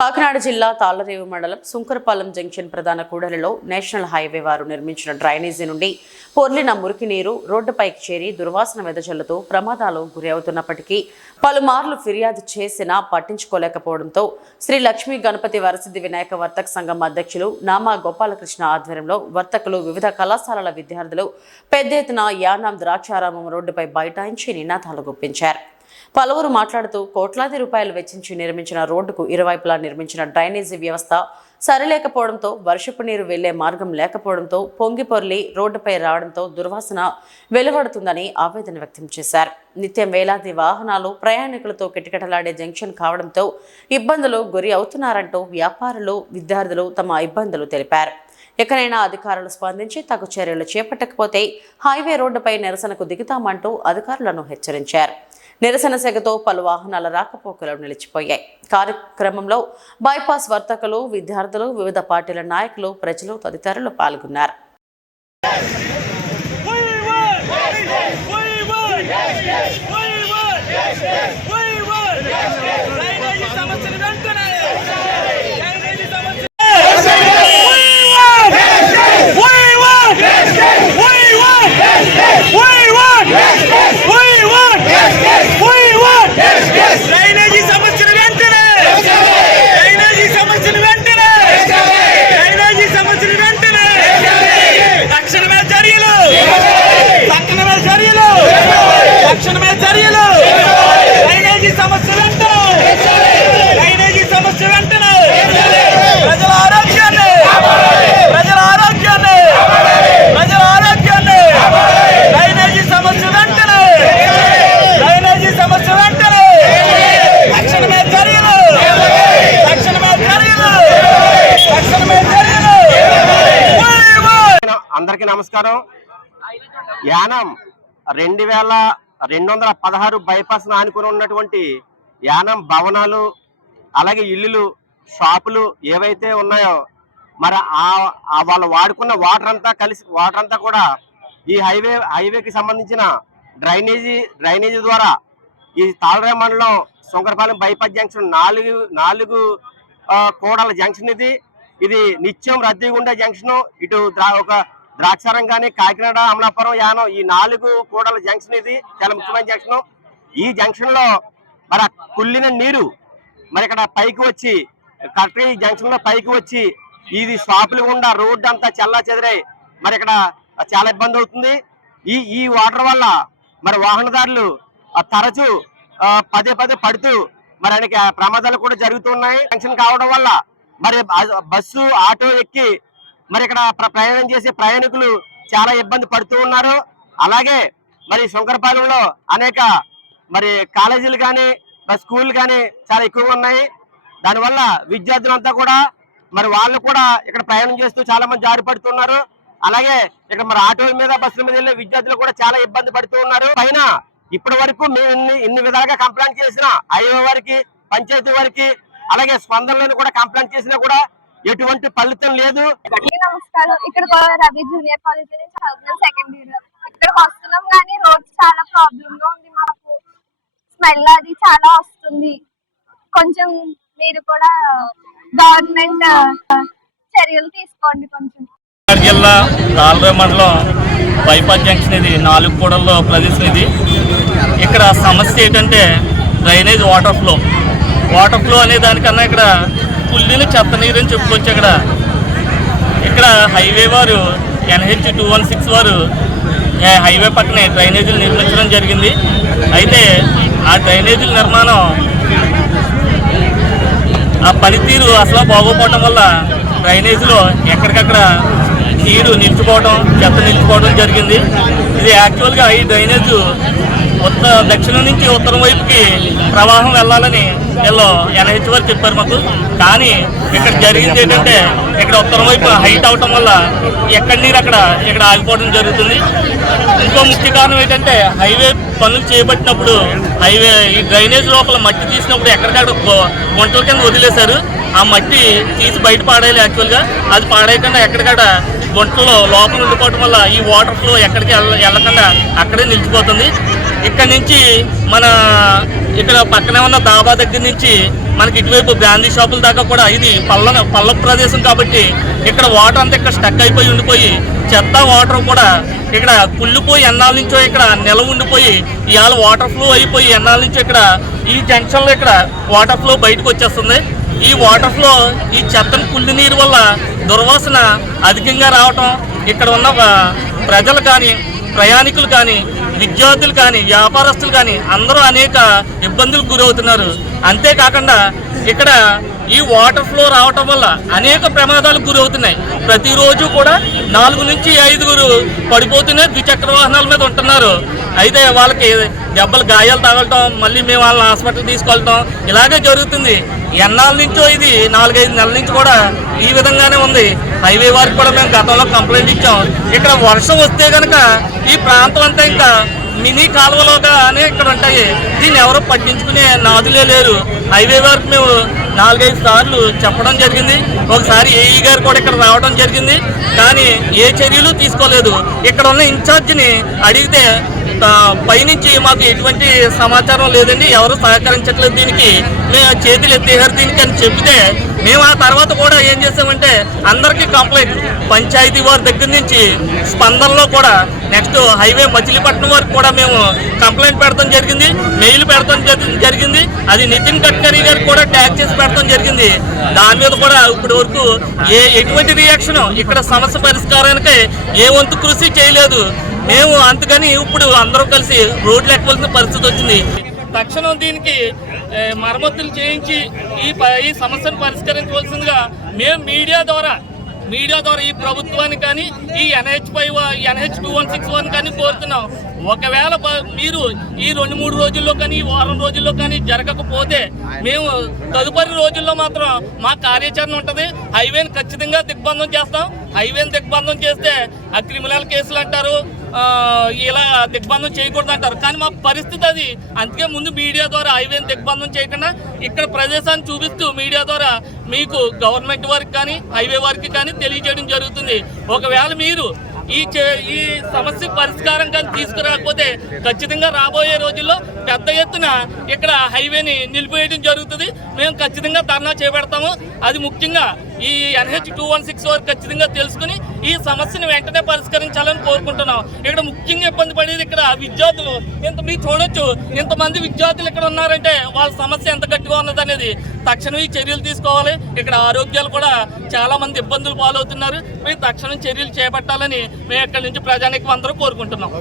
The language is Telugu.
కాకినాడ జిల్లా తాళ్ళరేవు మండలం సుంకరపాలెం జంక్షన్ ప్రధాన కూడలిలో నేషనల్ హైవే వారు నిర్మించిన డ్రైనేజీ నుండి పొర్లిన మురికి నీరు రోడ్డుపైకి చేరి దుర్వాసన వెదజల్లుతూ ప్రమాదాలు గురి అవుతున్నప్పటికీ పలుమార్లు ఫిర్యాదు చేసినా పట్టించుకోలేకపోవడంతో శ్రీ లక్ష్మీ గణపతి వరసిద్ధి వినాయక వర్తక సంఘం అధ్యక్షులు నామా గోపాలకృష్ణ ఆధ్వర్యంలో వర్తకులు వివిధ కళాశాలల విద్యార్థులు పెద్ద ఎత్తున యానాం ద్రాక్షారామం రోడ్డుపై బైఠాయించి నినాదాలు గుప్పించారు. పలువురు మాట్లాడుతూ కోట్లాది రూపాయలు వెచ్చించి నిర్మించిన రోడ్డుకు ఇరువైపులా నిర్మించిన డ్రైనేజీ వ్యవస్థ సరిలేకపోవడంతో వర్షపు నీరు వెళ్ళే మార్గం లేకపోవడంతో పొంగిపొర్లి రోడ్డుపై రావడంతో దుర్వాసన వెలువడుతుందని ఆవేదన వ్యక్తం చేశారు. నిత్యం వేలాది వాహనాలు ప్రయాణికులతో కిటకిటలాడే జంక్షన్ కావడంతో ఇబ్బందులు గురి అవుతున్నారంటూ వ్యాపారులు విద్యార్థులు తమ ఇబ్బందులు తెలిపారు. ఎక్కడైనా అధికారులు స్పందించి తగు చర్యలు చేపట్టకపోతే హైవే రోడ్డుపై నిరసనకు దిగుతామంటూ అధికారులను హెచ్చరించారు. నిరసన సెగతో పలు వాహనాల రాకపోకలు నిలిచిపోయాయి. కార్యక్రమంలో బైపాస్ వర్తకులు విద్యార్థులు వివిధ పార్టీల నాయకులు ప్రజలు తదితరులు పాల్గొన్నారు We won! We won! We won! We won! Drainage సమస్యలు వెంటనే డ్రైనేజీ సమస్యలు We won! We won! We won! We won! We won! We won! Drainage సమస్యలు వెంటనే డ్రైనేజీ సమస్యలు వెంటనే డ్రైనేజీ సమస్యలు వెంటనే తక్షణమే చర్యలు తక్షణమే చర్యలు తక్షణమే చర్యలు డ్రైనేజీ సమస్య వెంటనే డ్రైనేజీ సమస్య వెంటనే ప్రజల ఆరోగ్యాన్ని ప్రజల ఆరోగ్యాన్ని ప్రజల ఆరోగ్యాన్ని డ్రైనేజీ సమస్య వెంటనే డ్రైనేజీ సమస్య వెంటనే తక్షణమే చర్యలు తక్షణమే చర్యలు తక్షణమే చర్యలు We will! అందరికీ నమస్కారం. యానం రెండు వేల రెండు వందల పదహారు బైపాస్ ఆనుకుని ఉన్నటువంటి యానం భవనాలు అలాగే ఇల్లులు షాపులు ఏవైతే ఉన్నాయో మరి ఆ వాళ్ళు వాడుకున్న వాటర్ అంతా కలిసి వాటర్ అంతా కూడా ఈ హైవే హైవేకి సంబంధించిన డ్రైనేజీ డ్రైనేజీ ద్వారా ఈ తాళరాయ మండలం శంకరపాలెం బైపాస్ జంక్షన్ నాలుగు నాలుగు కోడల జంక్షన్ ఇది. ఇది నిత్యం రద్దీగా ఉండే జంక్షన్. ఇటు ఒక ద్రాక్షారం కానీ కాకినాడ అమలాపురం యానం ఈ నాలుగు కూడల జంక్షన్ ఇది. చాలా ముఖ్యమైన జంక్షన్. ఈ జంక్షన్లో మరి కుళ్ళిన నీరు మరి ఇక్కడ పైకి వచ్చి కరెక్ట్ ఈ జంక్షన్లో పైకి వచ్చి ఇది షాపులు గుండా రోడ్డు అంతా చల్లా చెదిరాయి మరి ఇక్కడ చాలా ఇబ్బంది అవుతుంది. ఈ ఈ వాటర్ వల్ల మరి వాహనదారులు తరచూ పదే పదే పడుతూ మరి ఆయనకి ప్రమాదాలు కూడా జరుగుతున్నాయి. జంక్షన్ కావడం వల్ల మరి బస్సు ఆటో ఎక్కి మరి ఇక్కడ ప్ర- ప్రయాణం చేసే ప్రయాణికులు చాలా ఇబ్బంది పడుతూ ఉన్నారు. అలాగే మరి శంకరపాలెంలో అనేక మరి కాలేజీలు కానీ మరి స్కూల్ కానీ చాలా ఎక్కువగా ఉన్నాయి. దానివల్ల విద్యార్థులంతా కూడా మరి వాళ్ళు కూడా ఇక్కడ ప్రయాణం చేస్తూ చాలా మంది జారి పడుతున్నారు అలాగే ఇక్కడ మరి ఆటోల మీద బస్సుల మీద వెళ్ళే విద్యార్థులు కూడా చాలా ఇబ్బంది పడుతూ ఉన్నారు. పైన ఇప్పటి వరకు మేము ఇన్ని ఇన్ని విధాలుగా కంప్లైంట్ చేసిన ఐఓ వారికి పంచాయతీ వారికి అలాగే స్పందనలను కూడా కంప్లైంట్ చేసినా కూడా ఎటువంటి ఫలితం లేదు. నమస్కారం. ఇక్కడ రవి జూనియర్ కాలేజ్ నుంచి చదువుతున్నాను సెకండ్ ఇయర్ ఇక్కడికి వస్తున్నాం కానీ రోడ్ చాలా ప్రాబ్లమ్గా ఉంది. మాకు స్మెల్ అది చాలా వస్తుంది. కొంచెం మీరు కూడా గవర్నమెంట్ చర్యలు తీసుకోండి కొంచెం. జిల్లా తాళరావు మండలం బైపాస్ జంక్షన్ ఇది. నాలుగు కూడల్లో ప్రదేశం ఇది. ఇక్కడ సమస్య ఏంటంటే drainage water flow. Water flow అనే దానికన్నా ఇక్కడ పుల్లిని చెత్త నీరు అని చెప్పుకోవచ్చు ఇక్కడ. ఇక్కడ హైవే వారు ఎన్హెచ్ టూ వన్ సిక్స్ వారు హైవే పక్కనే డ్రైనేజీలు నిర్మించడం జరిగింది. అయితే ఆ డ్రైనేజీల నిర్మాణం ఆ పనితీరు అసలు బాగోపోవడం వల్ల డ్రైనేజీలో ఎక్కడికక్కడ నీరు నిలిచిపోవడం చెత్త నిలిచిపోవడం జరిగింది. ఇది యాక్చువల్గా ఈ డ్రైనేజ్ ఉత్తర దక్షిణం నుంచి ఉత్తరం వైపుకి ప్రవాహం వెళ్ళాలని వీళ్ళు ఎన్హెచ్ వారు చెప్పారు మాకు. కానీ ఇక్కడ జరిగింది ఏంటంటే ఇక్కడ ఉత్తరం వైపు హైట్ అవటం వల్ల ఎక్కడి నీరు అక్కడ ఇక్కడ ఆగిపోవడం జరుగుతుంది. ఇంకో ముఖ్య కారణం ఏంటంటే హైవే పనులు చేపట్టినప్పుడు హైవే ఈ డ్రైనేజ్ లోపల మట్టి తీసినప్పుడు ఎక్కడికక్కడ గుంటల కింద వదిలేశారు. ఆ మట్టి తీసి బయట పాడేయాలి యాక్చువల్గా అది పాడేయకుండా ఎక్కడికక్కడ ఒంట్లో లోపల ఉండిపోవడం వల్ల ఈ వాటర్ ఫ్లో ఎక్కడికి వెళ్ళ- వెళ్ళకుండా అక్కడే నిలిచిపోతుంది. ఇక్కడ నుంచి మన ఇక్కడ పక్కనే ఉన్న దాబా దగ్గర నుంచి మనకి ఇటువైపు బ్రాందీ షాపుల దాకా కూడా ఇది పల్ల పల్ల ప్రదేశం కాబట్టి ఇక్కడ వాటర్ అంతా ఇక్కడ స్టక్ అయిపోయి ఉండిపోయి చెత్త వాటర్ కూడా ఇక్కడ కుళ్ళిపోయి ఎన్నాళ్ళ నుంచో ఇక్కడ నిల ఉండిపోయి ఇవాళ వాటర్ ఫ్లో అయిపోయి ఎన్నాళ్ళ నుంచో ఇక్కడ ఈ జంక్షన్లో ఇక్కడ వాటర్ ఫ్లో బయటకు వచ్చేస్తుంది. ఈ వాటర్ ఫ్లో ఈ చెత్తని కుళ్ళి నీరు వల్ల దుర్వాసన అధికంగా రావటం ఇక్కడ ఉన్న ప్రజలు కానీ ప్రయాణికులు కానీ విద్యార్థులు కానీ వ్యాపారస్తులు కానీ అందరూ అనేక ఇబ్బందులకు గురవుతున్నారు. అంతేకాకుండా ఇక్కడ ఈ వాటర్ ఫ్లో రావటం వల్ల అనేక ప్రమాదాలకు గురవుతున్నాయి. ప్రతిరోజు కూడా నాలుగు నుంచి ఐదుగురు పడిపోతున్నాయి ద్విచక్ర వాహనాల మీద ఉంటున్నారు. అయితే వాళ్ళకి దెబ్బలు గాయాలు తగలటం మళ్ళీ మేము వాళ్ళని హాస్పిటల్ తీసుకెళ్ళటం ఇలాగే జరుగుతుంది. ఎన్నాళ్ళ నుంచో ఇది నాలుగైదు నెలల నుంచి కూడా ఈ విధంగానే ఉంది. హైవే వారికి కూడా మేము గతంలో కంప్లైంట్ ఇచ్చాం. ఇక్కడ వర్షం వస్తే కనుక ఈ ప్రాంతం అంతా ఇంకా మినీ కాలువలోగానే ఇక్కడ ఉంటాయి. దీన్ని ఎవరు పట్టించుకునే నాదులే లేరు. హైవే వరకు మేము నాలుగైదు సార్లు చెప్పడం జరిగింది. ఒకసారి ఏఈ గారు కూడా ఇక్కడ రావడం జరిగింది. కానీ ఏ చర్యలు తీసుకోలేదు. ఇక్కడ ఉన్న ఇన్ఛార్జిని అడిగితే పైనుంచి మాకు ఎటువంటి సమాచారం లేదండి. ఎవరు సహకరించట్లేదు దీనికి. మేము చేతులు ఎత్తేయారు దీనికి అని చెప్తే మేము ఆ తర్వాత కూడా ఏం చేసామంటే అందరికీ కంప్లైంట్ పంచాయతీ వారి దగ్గర నుంచి స్పందనలో కూడా నెక్స్ట్ హైవే మచిలీపట్నం వరకు కూడా మేము కంప్లైంట్ పెడతాం జరిగింది. మెయిల్ పెడతాం జరిగింది. అది నితిన్ గడ్కరీ గారికి కూడా ట్యాగ్ చేసి పెడతాం జరిగింది. దాని మీద కూడా ఇప్పటి వరకు ఏ ఎటువంటి రియాక్షన్ ఇక్కడ సమస్య పరిష్కారానికి ఏ వంతు కృషి చేయలేదు. మేము అందుకని ఇప్పుడు అందరూ కలిసి రోడ్లు ఎక్కవలసిన పరిస్థితి వచ్చింది. తక్షణం దీనికి మరమ్మతులు చేయించి ఈ ప- ఈ సమస్యను పరిష్కరించవలసిందిగా మేము మీడియా ద్వారా మీడియా ద్వారా ఈ ప్రభుత్వాన్ని కానీ ఈ NH five NH two one six one కానీ కోరుతున్నాం. ఒకవేళ మీరు ఈ రెండు మూడు రోజుల్లో కానీ ఈ వారం రోజుల్లో కానీ జరగకపోతే మేము తదుపరి రోజుల్లో మాత్రం మా కార్యాచరణ ఉంటుంది. హైవేని ఖచ్చితంగా దిగ్బంధం చేస్తాం. హైవేని దిగ్బంధం చేస్తే ఆ క్రిమినల్ కేసులు అంటారు. ఇలా దిగ్బంధం చేయకూడదు అంటారు. కానీ మా పరిస్థితి అది. అందుకే ముందు మీడియా ద్వారా హైవేని దిగ్బంధం చేయకుండా ఇక్కడ ప్రదేశాన్ని చూపిస్తూ మీడియా ద్వారా మీకు గవర్నమెంట్ వారికి కానీ హైవే వారికి కానీ తెలియజేయడం జరుగుతుంది. ఒకవేళ మీరు ఈ చే- ఈ సమస్య పరిష్కారం కానీ తీసుకురాకపోతే ఖచ్చితంగా రాబోయే రోజుల్లో పెద్ద ఎత్తున ఇక్కడ హైవేని నిలిపివేయడం జరుగుతుంది. మేము ఖచ్చితంగా ధర్నా చేపడతాము. అది ముఖ్యంగా ఈ ఎన్హెచ్ టూ వన్ సిక్స్ వరకు ఖచ్చితంగా తెలుసుకుని ఈ సమస్యను వెంటనే పరిష్కరించాలని కోరుకుంటున్నాం. ఇక్కడ ముఖ్యంగా ఇబ్బంది పడేది ఇక్కడ విద్యార్థులు. ఇంత మీరు చూడొచ్చు ఇంతమంది విద్యార్థులు ఇక్కడ ఉన్నారంటే వాళ్ళ సమస్య ఎంత గట్టిగా ఉన్నది అనేది తక్షణం ఈ చర్యలు తీసుకోవాలి. ఇక్కడ ఆరోగ్యాలు కూడా చాలా మంది ఇబ్బందులు పాలవుతున్నారు. మీరు తక్షణం చర్యలు చేపట్టాలని మేము ఇక్కడ నుంచి ప్రజానికి అందరూ కోరుకుంటున్నాం.